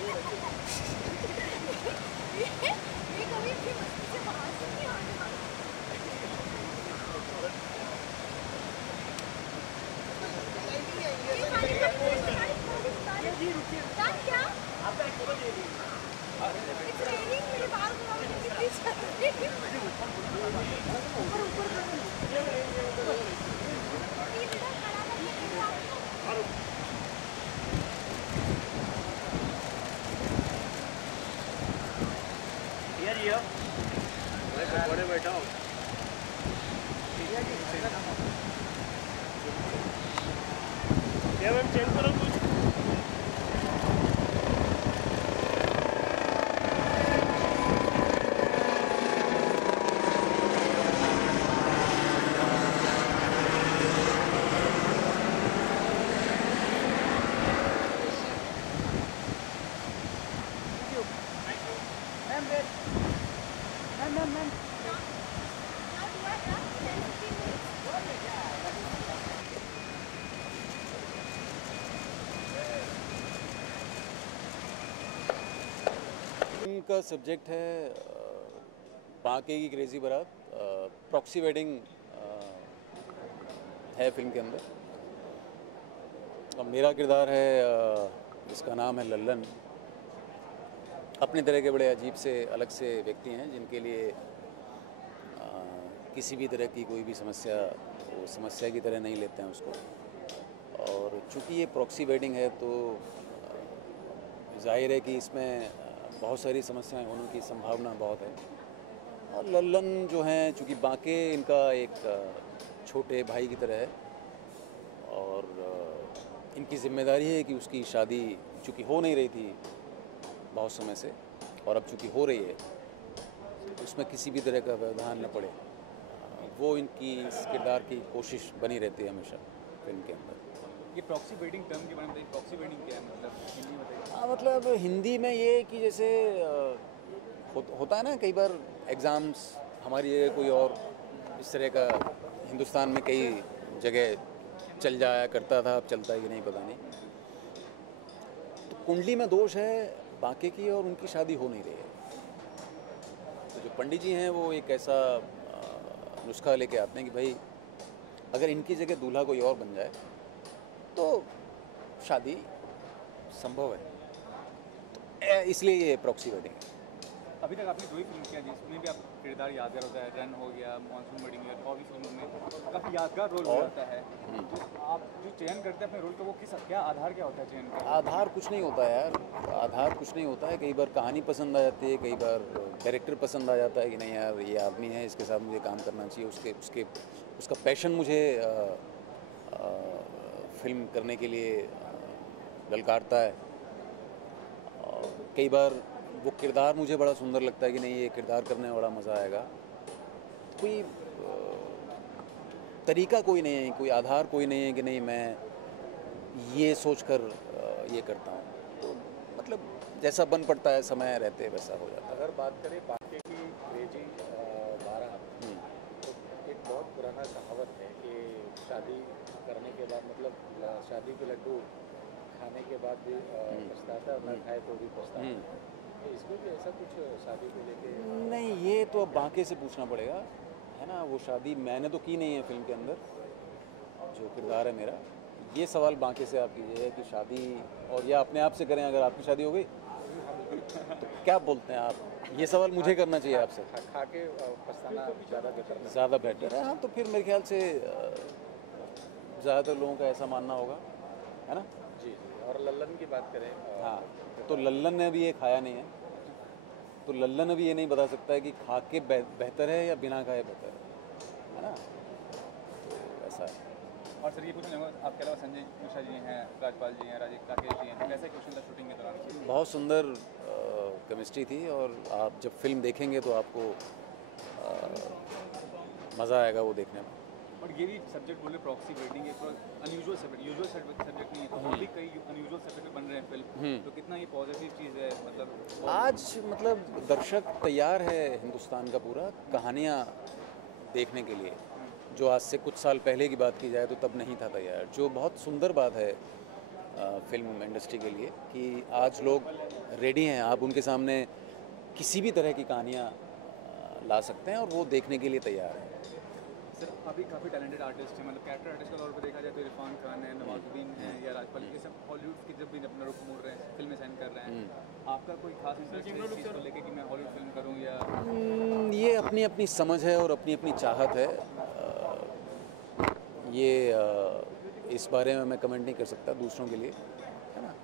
ये कभी अपनी मस्ती से बाहर से नहीं आने वाला। क्या? It's raining, मेरे बाल घुमाने की कितनी चल रही है। ऊपर ऊपर ये बेटा खड़ा करके आपको। ये मैं बड़े बैठा हूँ। मैम चेंज करो कुछ। Ma'am now do I have 10-15 minutes? Film का सब्जेक्ट है बांके की क्रेजी बारात। प्रॉक्सी वेडिंग है फिल्म के अंदर। अब मेरा किरदार है, इसका नाम है लल्लन। अपने तरह के बड़े अजीब से अलग से व्यक्ति हैं जिनके लिए किसी भी तरह की कोई भी समस्या वो समस्या की तरह नहीं लेते हैं उसको। और चूँकि ये प्रॉक्सी वेडिंग है तो जाहिर है कि इसमें बहुत सारी समस्याएं होने की संभावना बहुत है। और लल्लन जो हैं, चूँकि बांके इनका एक छोटे भाई की तरह है और इनकी जिम्मेदारी है कि उसकी शादी चूँकि हो नहीं रही थी बहुत समय से और अब चूँकि हो रही है तो उसमें किसी भी तरह का व्यवधान न पड़े, वो इनकी इस किरदार की कोशिश बनी रहती है हमेशा फिल्म के अंदर। ये प्रॉक्सी वेडिंग टर्म के बारे में बताइए, प्रॉक्सी वेडिंग क्या है, मतलब हिंदी में बताइए। हाँ, मतलब हिंदी में ये कि जैसे होता है ना कई बार एग्ज़ाम्स हमारी जगह कोई और इस तरह का हिंदुस्तान में कई जगह चल जाया करता था, अब चलता है कि नहीं पता नहीं। तो कुंडली में दोष है बांके की और उनकी शादी हो नहीं रही है। तो जो पंडित जी हैं वो एक ऐसा नुस्खा लेके आते हैं कि भाई अगर इनकी जगह दूल्हा कोई और बन जाए तो शादी संभव है। तो इसलिए ये प्रॉक्सी वेडिंग है। अभी तक आपने 2 ही फिल्म किया जिसमें भी आप किरदार यादगार होता है, रन हो गया, मानसून वेडिंग है, और भी फिल्मों में काफ़ी यादगार रोल हो जाता है। तो आप जो चयन करते हैं अपने रोल का, वो क्या आधार क्या होता है चयन का? आधार कुछ नहीं होता है यार, आधार कुछ नहीं होता है। कई बार कहानी पसंद आ जाती है, कई बार डायरेक्टर पसंद आ जाता है कि नहीं यार ये आदमी है, इसके साथ मुझे काम करना चाहिए, उसका पैशन मुझे फिल्म करने के लिए ललकारता है। और कई बार वो किरदार मुझे बड़ा सुंदर लगता है कि नहीं ये किरदार करने में बड़ा मज़ा आएगा। कोई तरीका कोई नहीं है, कोई आधार कोई नहीं है कि नहीं मैं ये सोचकर ये करता हूँ। तो मतलब जैसा बन पड़ता है समय रहते वैसा हो जाता है। अगर बात करें बांके की क्रेजी बारात, तो एक बहुत पुराना कहावत है कि शादी करने के बाद मतलब शादी के लड्डू खाने के बाद भी पछताता है, न खाए तो भी पछताता है। तो इसमें भी ऐसा कुछ शादी को लेके? नहीं, ये तो अब बांके से पूछना पड़ेगा, है ना। वो शादी मैंने तो की नहीं है फिल्म के अंदर, जो किरदार है मेरा। ये सवाल बांके से आप कीजिए कि शादी और या अपने आप से करें, अगर आपकी शादी हो गई तो क्या बोलते हैं आप? ये सवाल मुझे करना चाहिए आपसे। खा के पछताना ज़्यादा बेहतर है। हाँ, तो फिर मेरे ख्याल से ज़्यादातर लोगों का ऐसा मानना होगा, है ना। जी। और लल्लन की बात करें, हाँ, तो लल्लन ने अभी ये खाया नहीं है, तो लल्लन अभी ये नहीं बता सकता है कि खा के बेहतर है या बिना खाए बेहतर है ना। तो ऐसा है। और सर ये पूछना चाहूँगा, आपके अलावा संजय मिश्रा जी हैं, राजपाल जी हैं, राजेश राकेश जी हैं, कैसे क्वेश्चन था शूटिंग के दौरान? बहुत सुंदर केमिस्ट्री थी और आप जब फिल्म देखेंगे तो आपको मज़ा आएगा वो देखने में। और ये भी सब्जेक्ट बोले प्रॉक्सी वेडिंग, एक अनयूजुअल सब्जेक्ट, यूजुअल सब्जेक्ट नहीं है, तो और भी कई अनयूजुअल सब्जेक्ट बन रहे हैं फिल्म, तो कितना ये पॉजिटिव चीज़ है, मतलब आज मतलब दर्शक तैयार है हिंदुस्तान का पूरा कहानियाँ देखने के लिए, जो आज से कुछ साल पहले की बात की जाए तो तब नहीं था तैयार। जो बहुत सुंदर बात है फिल्म इंडस्ट्री के लिए कि आज लोग रेडी हैं, आप उनके सामने किसी भी तरह की कहानियाँ ला सकते हैं और वो देखने के लिए तैयार हैं। सर अभी काफ़ी टैलेंटेड आर्टिस्ट हैं, मतलब कैरेक्टर आर्टिस्ट के तौर पर देखा जाए तो इरफान खान है, नवाजुद्दीन है या राजपाल, ये सब हॉलीवुड की जब भी अपना रुख मोड़ रहे हैं, फिल्में साइन कर रहे हैं। आपका कोई खास इंटरेस्ट है इस चीज़ को लेके कि मैं हॉलीवुड फिल्म करूँ या? ये अपनी अपनी समझ है और अपनी अपनी चाहत है। इस बारे में मैं कमेंट नहीं कर सकता दूसरों के लिए, है ना।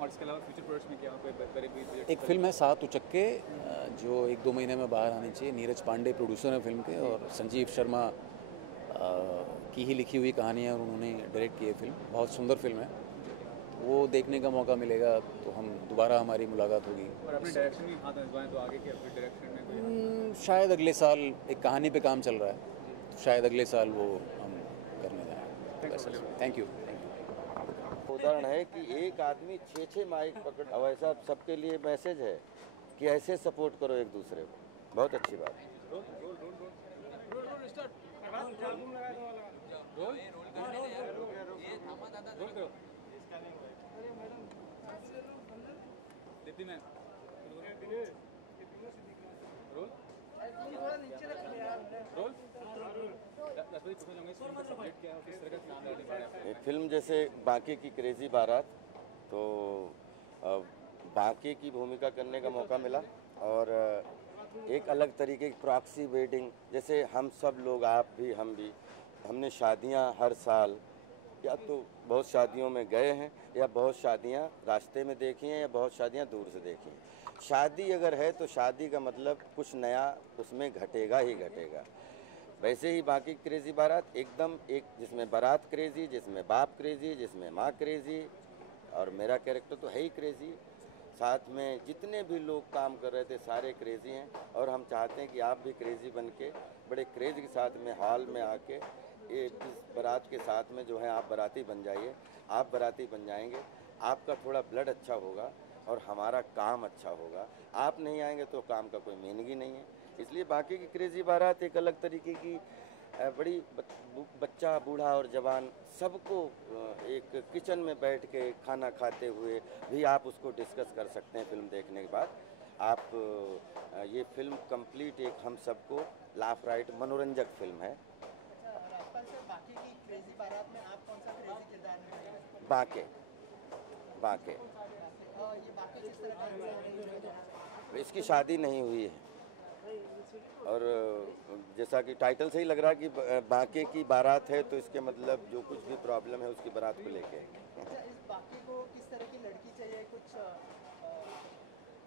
और इसके अलावा फ्यूचर प्रोजेक्ट्स में क्या कोई बड़े बजट एक फिल्म है 7 उचक्के, जो 1-2 महीने में बाहर आनी चाहिए। नीरज पांडे प्रोड्यूसर हैं फिल्म के और संजीव शर्मा की ही लिखी हुई कहानी है और उन्होंने डायरेक्ट की है फिल्म। बहुत सुंदर फिल्म है, वो देखने का मौका मिलेगा तो हम दोबारा हमारी मुलाकात होगी। और अपने डायरेक्शन की हाथ आजमाएं तो आगे के अपने डायरेक्शन में कोई? शायद अगले साल एक कहानी पे काम चल रहा है, तो शायद अगले साल वो हम करने जाएँ। Thank you. उदाहरण है कि एक आदमी 6 माइक पकड़, और ऐसा सबके लिए मैसेज है कि ऐसे सपोर्ट करो एक दूसरे को। बहुत अच्छी बात है। दीप्ति मैम रोल राष्ट्रपति पूछना चाहूँगा इस फिल्म का सब्जेक्ट क्या है और किस तरह का नाम डालने वाला है? एक फिल्म जैसे बांके की क्रेजी बारात, तो बांके की भूमिका करने का मौका मिला और एक अलग तरीके की प्रॉक्सी वेडिंग, जैसे हम सब लोग, आप भी हम भी, हमने शादियां हर साल या तो बहुत शादियों में गए हैं या बहुत शादियां रास्ते में देखी हैं या बहुत शादियां दूर से देखी हैं। शादी अगर है तो शादी का मतलब कुछ नया उसमें घटेगा ही घटेगा। वैसे ही बाकी क्रेजी बारात एकदम एक, जिसमें बारात क्रेजी, जिसमें बाप क्रेजी, जिसमें माँ क्रेजी और मेरा कैरेक्टर तो है ही क्रेजी। साथ में जितने भी लोग काम कर रहे थे सारे क्रेजी हैं और हम चाहते हैं कि आप भी क्रेजी बन के बड़े क्रेज के साथ में हॉल में आके इस बारात के साथ में जो है आप बाराती बन जाइए। आप बाराती बन जाएंगे, आपका थोड़ा ब्लड अच्छा होगा और हमारा काम अच्छा होगा। आप नहीं आएंगे तो काम का कोई मीनिंग ही नहीं है। इसलिए बाकी की क्रेजी बारात एक अलग तरीके की बड़ी बच्चा बूढ़ा और जवान सबको एक किचन में बैठ के खाना खाते हुए भी आप उसको डिस्कस कर सकते हैं। फिल्म देखने के बाद आप ये फिल्म कंप्लीट एक हम सबको लाफ राइट मनोरंजक फिल्म है। राजपाल सर, बाकी की क्रेजी बारात में आप कौन सा क्रेजी किरदार निभाएंगे? बांके बांके ये बाकी किस तरह का इंसान है? इसकी शादी नहीं हुई है और जैसा कि टाइटल से ही लग रहा है कि बांके की बारात है, तो इसके मतलब जो कुछ भी प्रॉब्लम है उसकी बारात को लेके अच्छा, इस बाकी को किस तरह की लड़की चाहिए? कुछ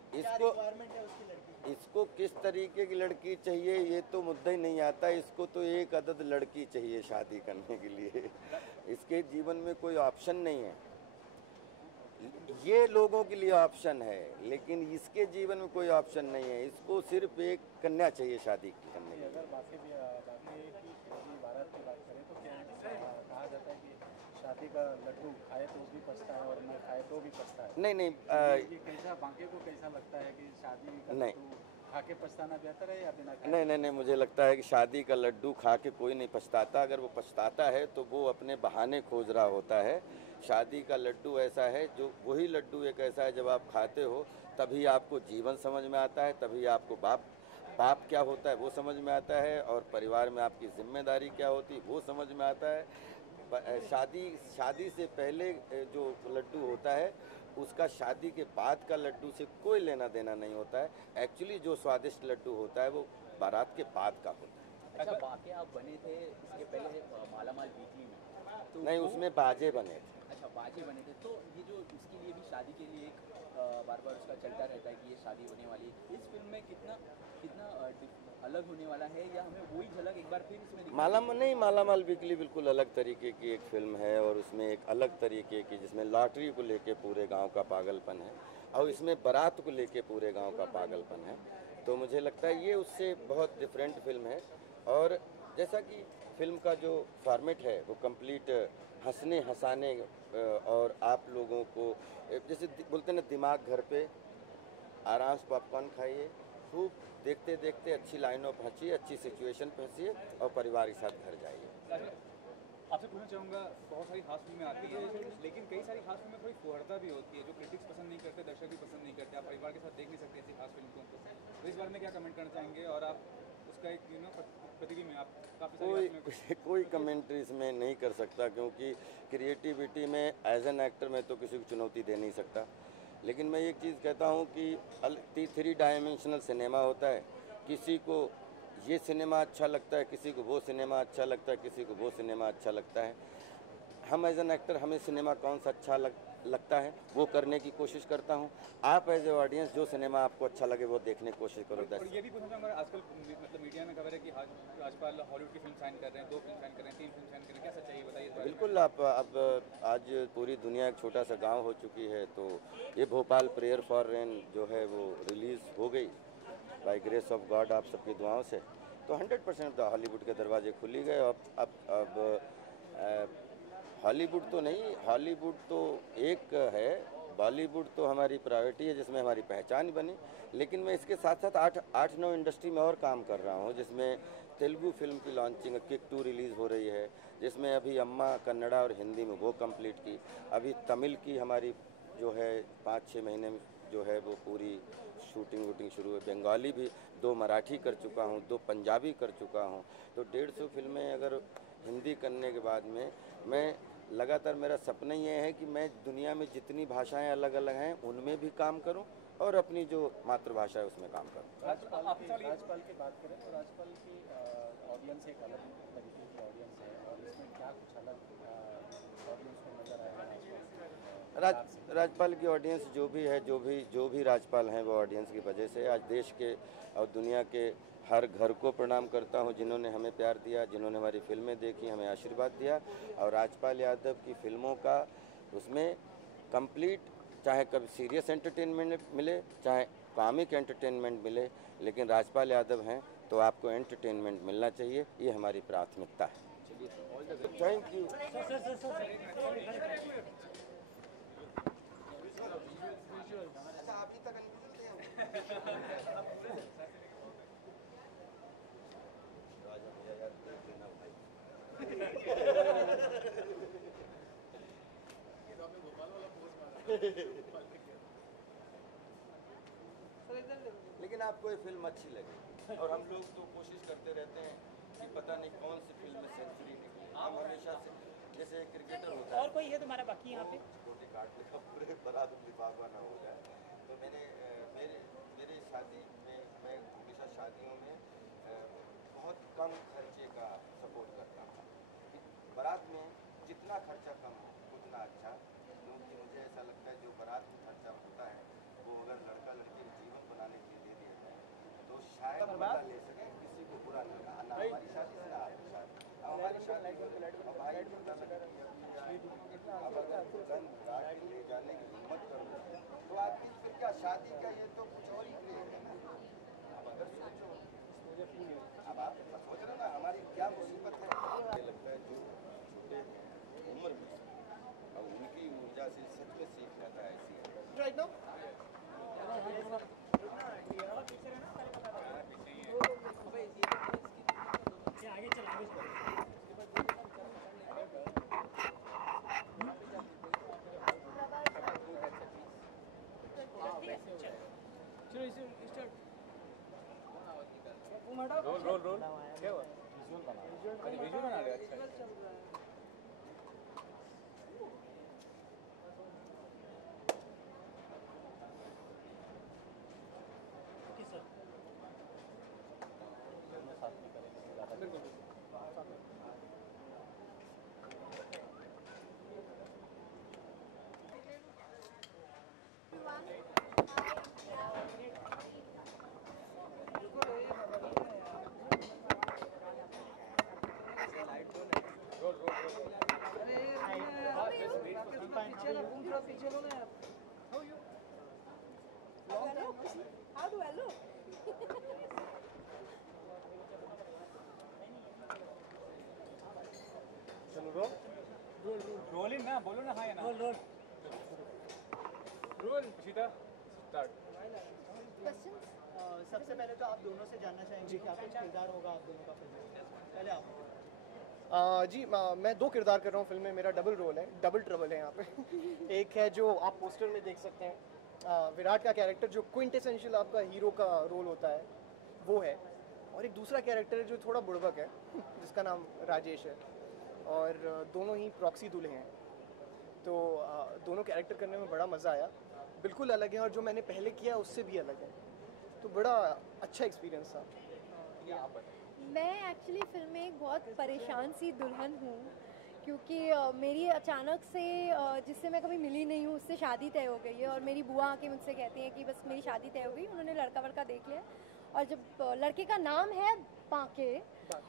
क्या इसको रिक्वायरमेंट है उसकी लड़की की? इसको किस तरीके की लड़की चाहिए ये तो मुद्दा ही नहीं आता। इसको तो एक अदद लड़की चाहिए शादी करने के लिए। इसके जीवन में कोई ऑप्शन नहीं है। ये लोगों के लिए ऑप्शन है लेकिन इसके जीवन में कोई ऑप्शन नहीं है। इसको सिर्फ एक कन्या चाहिए शादी करने के लिए। अगर बाकी की बारात की बात करें तो क्या कहा जाता है कि शादी का लड्डू खाए तो भी पछता है और न खाए तो भी पछता है? नहीं नहीं ये कैसा, बांके को कैसा लगता है कि शादी का नहीं। लड्डू खा के पछताना बेहतर है या बिना खाए? नहीं, मुझे लगता है कि शादी का लड्डू खा के कोई नहीं पछताता। अगर वो पछताता है तो वो अपने बहाने खोज रहा होता है। शादी का लड्डू ऐसा है, जो वही लड्डू एक ऐसा है जब आप खाते हो तभी आपको जीवन समझ में आता है, तभी आपको बाप क्या होता है वो समझ में आता है और परिवार में आपकी जिम्मेदारी क्या होती है वो समझ में आता है। शादी से पहले जो लड्डू होता है उसका शादी के बाद का लड्डू से कोई लेना देना नहीं होता है। एक्चुअली जो स्वादिष्ट लड्डू होता है वो बारात के बाद का होता है। अच्छा, बाकी आप बने थे इसके पहले मालामाल वीकली में तो नहीं, उसमें बाजे बने थे। अच्छा, बाजी बने थे, तो ये जो उसके लिए भी शादी के लिए एक बार बार उसका चलता रहता है कि ये शादी होने वाली है। इस फिल्म में कितना अलग होने वाला है या हमें वही झलक एक बार फिर इसमें दिखाई? मालामाल वीकली बिल्कुल अलग तरीके की एक फिल्म है और उसमें एक अलग तरीके की, जिसमें लॉटरी को लेके पूरे गांव का पागलपन है और इसमें बारात को लेके पूरे गांव का पागलपन है। तो मुझे लगता है ये उससे बहुत डिफरेंट फिल्म है। और जैसा कि फिल्म का जो फॉर्मेट है वो कंप्लीट हंसने हंसाने और आप लोगों को जैसे बोलते हैं ना, दिमाग घर पे आराम से पॉपकॉर्न खाइए, खूब देखते देखते अच्छी लाइनों पर हंसिए, अच्छी सिचुएशन पर हंसिए और परिवार के साथ घर जाइए। आपसे पूछना चाहूँगा, बहुत सारी खास फिल्में आती हैं, लेकिन कई सारी खास फिल्में थोड़ी फुहरता भी होती है, जो क्रिटिक्स पसंद नहीं करते, दर्शक भी पसंद नहीं करते, आप परिवार के साथ देख नहीं सकते ऐसी खास फिल्म को। तो इस बारे में क्या कमेंट करना चाहेंगे, और आप उसका एक प्रतिबिंब में आप काफ़ी सारी कोई कमेंट्री इसमें नहीं कर सकता, क्योंकि क्रिएटिविटी में एज एन एक्टर मैं तो किसी को चुनौती दे नहीं सकता। लेकिन मैं एक चीज़ कहता हूँ कि 3 डायमेंशनल सिनेमा होता है। किसी को ये सिनेमा अच्छा लगता है, किसी को वो सिनेमा अच्छा लगता है, किसी को वो सिनेमा अच्छा लगता है। हम एज एन एक्टर, हमें सिनेमा कौन सा अच्छा लगता है वो करने की कोशिश करता हूँ। आप एज ए ऑडियंस जो सिनेमा आपको अच्छा लगे वो देखने की कोशिश करो। और ये भी पूछना चाहूँगा, आजकल मतलब मीडिया में खबर है कि राजपाल हॉलीवुड की फिल्म साइन कर रहे हैं, 2 फिल्म साइन कर रहे हैं, 3 फिल्म साइन कर रहे हैं, क्या सच्चाई है बताइए इस बारे में? बिल्कुल। अब आज पूरी दुनिया एक छोटा सा गांव हो चुकी है, तो ये भोपाल प्रेयर फॉर रेन जो है वो रिलीज़ हो गई बाय ग्रेस ऑफ गॉड, आप सबकी दुआओं से। तो 100% हॉलीवुड के दरवाजे खुली गए। अब हॉलीवुड तो नहीं, हॉलीवुड तो एक है, बॉलीवुड तो हमारी प्रायोरिटी है जिसमें हमारी पहचान बनी। लेकिन मैं इसके साथ साथ 8-9 इंडस्ट्री में और काम कर रहा हूँ, जिसमें तेलुगु फिल्म की लॉन्चिंग किक 2 रिलीज़ हो रही है, जिसमें अभी अम्मा कन्नड़ा और हिंदी में वो कंप्लीट की। अभी तमिल की हमारी जो है 5-6 महीने में जो है वो पूरी शूटिंग वूटिंग शुरू है। बंगाली भी 2 मराठी कर चुका हूँ, 2 पंजाबी कर चुका हूँ। तो 150 फिल्में अगर हिंदी करने के बाद में मैं लगातार, मेरा सपना ये है कि मैं दुनिया में जितनी भाषाएं अलग अलग हैं उनमें भी काम करूं और अपनी जो मातृभाषा है उसमें काम करूं। राजपाल की बात करें तो राजपाल की ऑडियंस एक अलग तरीके की ऑडियंस है, और इसमें क्या कुछ अलग ऑडियंस को नजर आएगा? राजपाल की ऑडियंस जो भी है, जो भी राजपाल हैं वो ऑडियंस की वजह से आज देश के और दुनिया के हर घर को प्रणाम करता हूं, जिन्होंने हमें प्यार दिया, जिन्होंने हमारी फिल्में देखी, हमें आशीर्वाद दिया। और राजपाल यादव की फिल्मों का उसमें कंप्लीट, चाहे कभी सीरियस एंटरटेनमेंट मिले, चाहे कॉमिक एंटरटेनमेंट मिले, लेकिन राजपाल यादव हैं तो आपको एंटरटेनमेंट मिलना चाहिए, ये हमारी प्राथमिकता है। Thank you. लेकिन आपको ये फिल्म अच्छी लगी, और हम लोग तो कोशिश करते रहते हैं कि पता नहीं कौन सी फिल्म में सेंचुरी निकली। हम हमेशा से, जैसे क्रिकेटर होता है, और कोई है तुम्हारा बाकी यहाँ पे? छोटे काट लिखा पूरे बराबर लिफाफा ना हो जाए। तो मेरी शादी में, मैं हमेशा शादियों में बहुत कम खर्चे का सपोर्ट करता हूँ। बारात में जितना खर्चा कम हो उतना अच्छा, क्योंकि मुझे ऐसा लगता है जो बारात में खर्चा होता है वो अगर लड़का लड़की के जीवन बनाने के लिए दे दिया जाए तो शायद मजा ले सके, किसी को बुरा नहीं लगा। ना हमारी शादी से ना आपकी शादी, हमारी शादी भाई अब अगर गन काट के ले जाने की हिम्मत करो तो आपकी फिर क्या शादी का, ये तो कुछ और ही प्रेम है ना। अब अगर सोचो, अब आप सोच रहे ना हमारी क्या मुसीबत है। मुझे लगता है जो छोटे उम्र में अब उनकी ऊर्जा से सच में सीख जाता है ऐसी है। राइट नाउ आगे चल, आगे चल। चलो इसे स्टार्ट। रोल क्या हुआ? विजुअल बना रहे हैं। अच्छा। How do I look? चलो रोलिंग ना, बोलो ना हाँ या ना। रोल सीधा स्टार्ट। Questions? सबसे पहले तो आप दोनों से जानना चाहेंगे कि आपका किरदार होगा आप दोनों का फिल्म। पहले आप जी मैं 2 किरदार कर रहा हूँ फिल्म में, मेरा डबल रोल है, डबल ट्रबल है यहाँ पे। एक है जो आप पोस्टर में देख सकते हैं, विराट का कैरेक्टर जो क्विंटेसेंशियल आपका हीरो का रोल होता है वो है, और एक दूसरा कैरेक्टर है जो थोड़ा बुड़बक है जिसका नाम राजेश है, और दोनों ही प्रॉक्सी दूल्हे हैं। तो दोनों कैरेक्टर करने में बड़ा मज़ा आया, बिल्कुल अलग है और जो मैंने पहले किया उससे भी अलग है, तो बड़ा अच्छा एक्सपीरियंस था। मैं एक्चुअली फिल्म में एक बहुत परेशान सी दुल्हन हूँ, क्योंकि मेरी अचानक से जिससे मैं कभी मिली नहीं हूँ उससे शादी तय हो गई है, और मेरी बुआ आके मुझसे कहती हैं कि बस मेरी शादी तय हो गई, उन्होंने लड़का वड़का देख लिया, और जब लड़के का नाम है बांके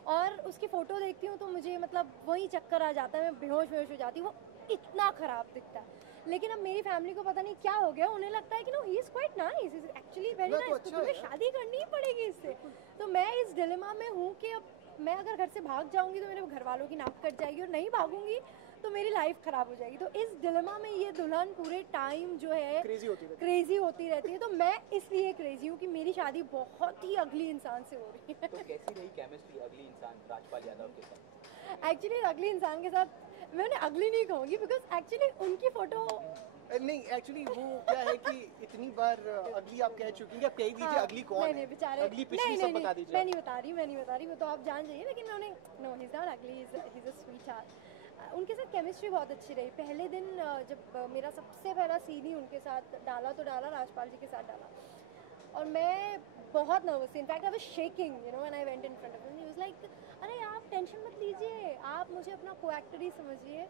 और उसकी फ़ोटो देखती हूँ तो मुझे मतलब वही चक्कर आ जाता है, मैं बेहोश हो जाती हूँ, वो इतना ख़राब दिखता है। लेकिन अब मेरी फैमिली को पता नहीं क्या हो गया, उन्हें लगता है कि no he is quite nice, is actually very nice, तो तुम्हें शादी करनी ही पड़ेगी इससे। तो मैं इस डिलेमा में हूँ कि अब मैं अगर घर से भाग जाऊंगी तो मेरे घर वालों की नाक कट जाएगी, और नहीं भागूंगी तो मेरी लाइफ ख़राब हो जाएगी। तो इस डिलेमा में ये दुल्हन पूरे टाइम जो है क्रेजी होती रहती है। तो मैं इसलिए क्रेजी हूँ कि मेरी शादी बहुत ही अगली इंसान से हो रही है। तो कैसी रही केमिस्ट्री अगली इंसान राजपाल यादव के साथ? एक्चुअली अगली इंसान के साथ मैं उन्हें अगली नहीं कहूँगी, बिकॉज एक्चुअली उनकी फ़ोटो नहीं, एक्चुअली वो क्या है कि इतनी बार अगली आप कह चुकी हैं, आप कह दीजिए अगली कौन है, बेचारे अगली पिछली सब बता दीजिए। मैं नहीं बता रही, वो तो आप जान जाइए, लेकिन उन्होंने नो ही इज नॉट अगली, he is a sweet heart. उनके साथ केमिस्ट्री बहुत अच्छी रही। पहले दिन जब मेरा सबसे पहला सीन ही उनके साथ डाला राजपाल जी के साथ डाला, और मैं बहुत नर्वस थी, in fact I was shaking you know when I went in front of him. He was like अरे आप टेंशन मत लीजिए, आप मुझे अपना को एक्टर ही समझिए,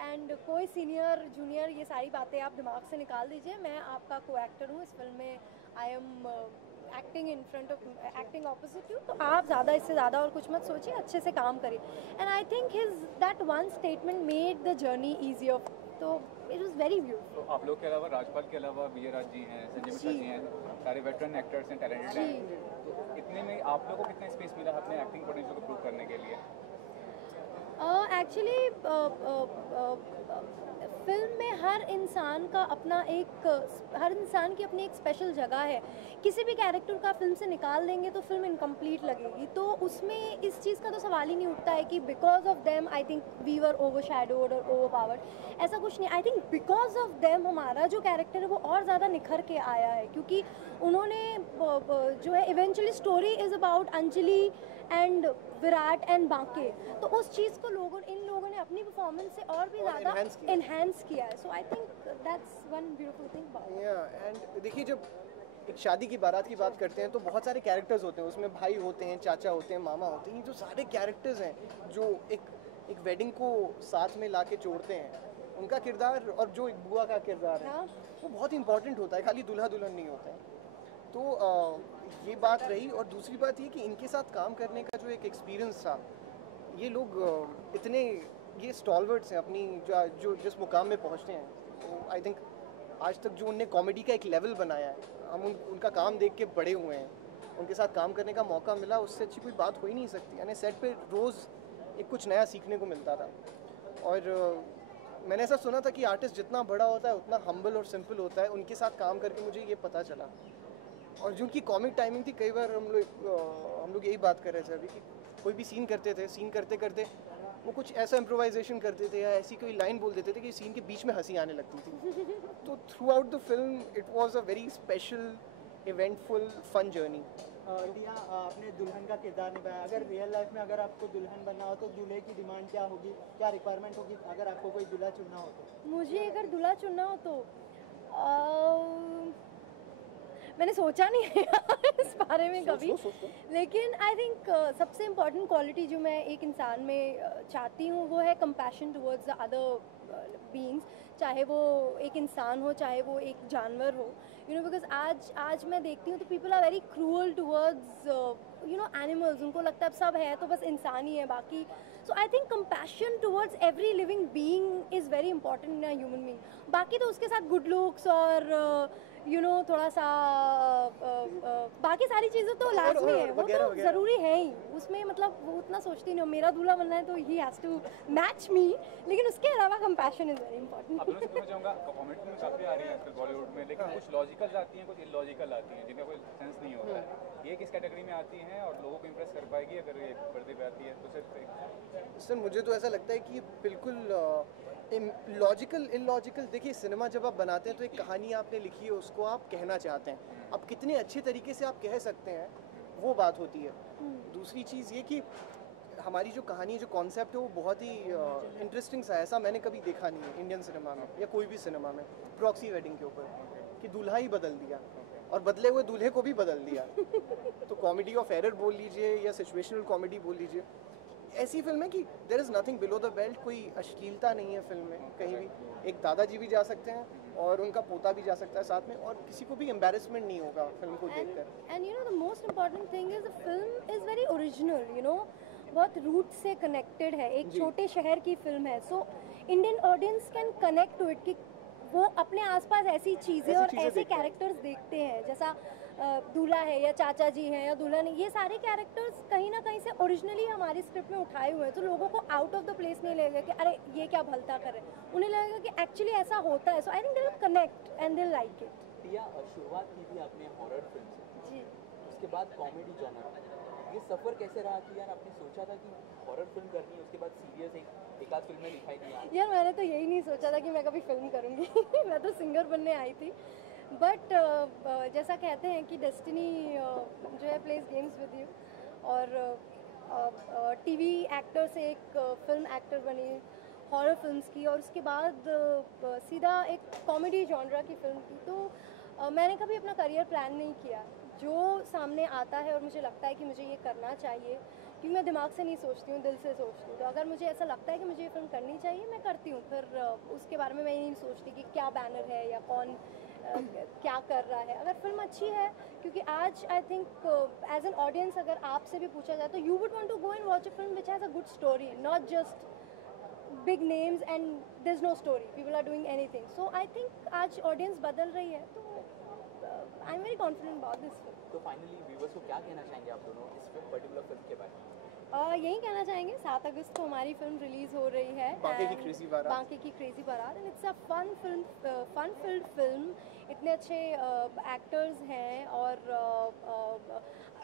एंड कोई सीनियर जूनियर ये सारी बातें आप दिमाग से निकाल दीजिए, मैं आपका को एक्टर हूँ इस फिल्म में, I am acting opposite you, तो आप ज़्यादा इससे ज़्यादा और कुछ मत सोचिए, अच्छे से काम करिए। And I think his that one statement made the journey easier, तो इट वाज वेरी ब्यूटीफुल। तो आप लोग के अलावा राजपाल के अलावा विजय राज जी हैं, संजय मिश्रा जी हैं, सारे वेटरन एक्टर्स हैं, टैलेंटेड हैं, तो इतने में आप लोगों को कितना स्पेस मिला अपने एक्टिंग पोटेंशियल को प्रूव करने के लिए? एक्चुअली फिल्म में हर इंसान की अपनी एक स्पेशल जगह है। किसी भी कैरेक्टर का फिल्म से निकाल देंगे तो फिल्म इनकम्प्लीट लगेगी, तो उसमें इस चीज़ का तो सवाल ही नहीं उठता है कि because of them I think we were overshadowed और ओवरपावर्ड, ऐसा कुछ नहीं। I think because of them हमारा जो कैरेक्टर है वो और ज़्यादा निखर के आया है, क्योंकि उन्होंने जो है eventually story is about Anjali and Virat and Banke, तो उस चीज़ को इन लोगों ने अपनी परफॉर्मेंस से और भी ज़्यादा एनहांस किया है। So I think that's one beautiful thing about. And देखिए, जब एक शादी की बारात की बात करते हैं तो बहुत सारे कैरेक्टर्स होते हैं, उसमें भाई होते हैं, चाचा होते हैं, मामा होते हैं, ये जो सारे कैरेक्टर्स हैं जो एक वेडिंग को साथ में ला के जोड़ते हैं, उनका किरदार और जो एक बुआ का किरदार है वो बहुत इंपॉर्टेंट होता है, खाली दूल्हा दुल्हन नहीं होता है। तो ये बात रही, और दूसरी बात ये कि इनके साथ काम करने का जो एक एक्सपीरियंस था, ये लोग इतने ये स्टॉलवर्ड्स हैं अपनी जो जिस मुकाम में पहुंचते हैं, तो आई थिंक आज तक जो उनने कॉमेडी का एक लेवल बनाया है, हम उनका काम देख के बड़े हुए हैं, उनके साथ काम करने का मौका मिला, उससे अच्छी कोई बात हो ही नहीं सकती। यानी सेट पे रोज़ एक कुछ नया सीखने को मिलता था, और मैंने ऐसा सुना था कि आर्टिस्ट जितना बड़ा होता है उतना हम्बल और सिंपल होता है। उनके साथ काम करके मुझे ये पता चला, और जो उनकी कॉमिक टाइमिंग थी, कई बार हम लोग यही बात कर रहे थे अभी कि कोई भी सीन करते थे, सीन करते करते वो कुछ ऐसा इम्प्रोवाइजेशन करते थे या ऐसी कोई लाइन बोल देते थे कि सीन के बीच में हंसी आने लगती थी। तो throughout the film it was a very special eventful fun journey. दिया, आपने दुल्हन का किरदार निभाया, अगर रियल लाइफ में अगर आपको दुल्हन बनना हो तो दूल्हे की डिमांड क्या होगी, क्या रिक्वायरमेंट होगी अगर आपको कोई दूल्हा चुनना हो तो? मुझे अगर दूल्हा चुनना हो तो मैंने सोचा नहीं है इस बारे में कभी, लेकिन आई थिंक सबसे इम्पॉर्टेंट क्वालिटी जो मैं एक इंसान में चाहती हूँ वो है compassion towards the other beings, चाहे वो एक इंसान हो चाहे वो एक जानवर हो, यू नो, बिकॉज आज मैं देखती हूँ तो people are very cruel towards you know animals, उनको लगता है सब है तो बस इंसान ही है बाकी। So I think compassion towards every living being is very important in a human being. बाकी तो उसके साथ गुड लुक्स और यू नो थोड़ा सा बाकी सारी चीज़ें तो लाजमी है, वो तो ज़रूरी है ही, उसमें मतलब वो उतना सोचती नहीं हूँ। मेरा दूल्हा बनना है तो ही हैज़ टू मैच मी, लेकिन उसके अलावा कंपैशन इज़ वेरी इंपॉर्टेंट। आप लोगों से पूछना चाहूँगा, कॉमेडी में काफ़ी आ रही है आजकल बॉलीवुड में, लेकिन कुछ लॉजिकल आती हैं, कुछ इलॉजिकल आती हैं जिनका कोई सेंस नहीं होता है, ये किस कैटेगरी में आती हैं और लोगों को इम्प्रेस कर पाएगी अगर ये पर्दे पे आती है तो सिर्फ? सर मुझे तो ऐसा लगता है कि बिल्कुल लॉजिकल इलॉजिकल, देखिए सिनेमा जब आप बनाते हैं तो एक कहानी आपने लिखी है, उसको आप कहना चाहते हैं, अब कितने अच्छे तरीके से आप कह सकते हैं वो बात होती है। दूसरी चीज़ ये कि हमारी जो कहानी जो कॉन्सेप्ट है वो बहुत ही इंटरेस्टिंग सा है, ऐसा मैंने कभी देखा नहीं है इंडियन सिनेमा में या कोई भी सिनेमा में, प्रॉक्सी वेडिंग के ऊपर कि दूल्हा ही बदल दिया और बदले हुए दूल्हे को भी बदल दिया। तो कॉमेडी ऑफ एरर बोल लीजिए या सिचुएशनल कॉमेडी बोल लीजिए, ऐसी फिल्म है कि there is nothing below the belt, कोई अश्लीलता नहीं है फिल्म में कहीं भी। एक दादाजी भी जा सकते हैं और उनका पोता भी जा सकता है साथ में, और किसी को भी एम्बैरेसमेंट नहीं होगा फिल्म को देखकर। And you know the most important thing is the film is very original, you know, बहुत रूट से कनेक्टेड है, एक छोटे शहर की फिल्म है, so Indian audience can connect to it कि वो अपने आसपास ऐसी चीज़ें और ऐसे कैरेक्टर्स देखते हैं, जैसा दूल्हा है या चाचा जी हैं या दुल्हन है, ये सारे कैरेक्टर्स कहीं ना कहीं से ओरिजिनली हमारी स्क्रिप्ट में उठाए हुए हैं, तो लोगों को आउट ऑफ द प्लेस नहीं लगेगा कि अरे ये क्या भलता कर रहे हैं, उन्हें लगेगा कि एक्चुअली ऐसा होता है। So I think they will connect and they like it. Priya, शुरुआत की थी आपने हॉरर फिल्म से जी, उसके बाद कॉमेडी जॉनर, ये सफ़र कैसे रहा कि यार आपने सोचा था कि हॉरर फिल्म करनी है, उसके बाद सीरियस एक आध फिल्में दिखाई दी? यार मैंने तो यही नहीं सोचा था कि मैं कभी फिल्म करूँगी मैं तो सिंगर बनने आई थी, बट जैसा कहते हैं कि डेस्टिनी जो है प्लेज गेम्स विद यू, और टीवी एक्टर से एक फिल्म एक्टर बनी हॉरर फिल्म्स की, और उसके बाद सीधा एक कॉमेडी जॉनरा की फिल्म की। तो मैंने कभी अपना करियर प्लान नहीं किया, जो सामने आता है और मुझे लगता है कि मुझे ये करना चाहिए, क्योंकि मैं दिमाग से नहीं सोचती हूँ, दिल से सोचती हूँ। तो अगर मुझे ऐसा लगता है कि मुझे ये फिल्म करनी चाहिए, मैं करती हूँ। फिर उसके बारे में मैं ये नहीं सोचती कि क्या बैनर है या कौन क्या कर रहा है। अगर फिल्म अच्छी है, क्योंकि आज I think as an audience अगर आपसे भी पूछा जाए तो you would want to go and watch a film which has a good story, not just big names and there is no story, people are doing anything. So I think आज audience बदल रही है, तो I am very confident about this film. तो finally viewers को क्या कहना चाहेंगे आप दोनों इस पर्टिकुलर फिल्म के बारे में? यही कहना चाहेंगे, 7 अगस्त को हमारी फिल्म रिलीज़ हो रही है, बाकी की क्रेजी बारात, and it's a fun film, fun filled film. इतने अच्छे एक्टर्स हैं, और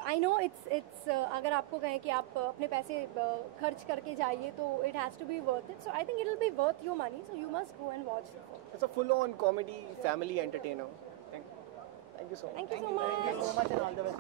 आई नो इट्स अगर आपको कहें कि आप अपने पैसे खर्च करके जाइए तो it has to be worth it, so I think it will be worth your money, so you must go and watch the film. It's a full on comedy family entertainer. Thank you so much. Thank you so much. so much and all the best.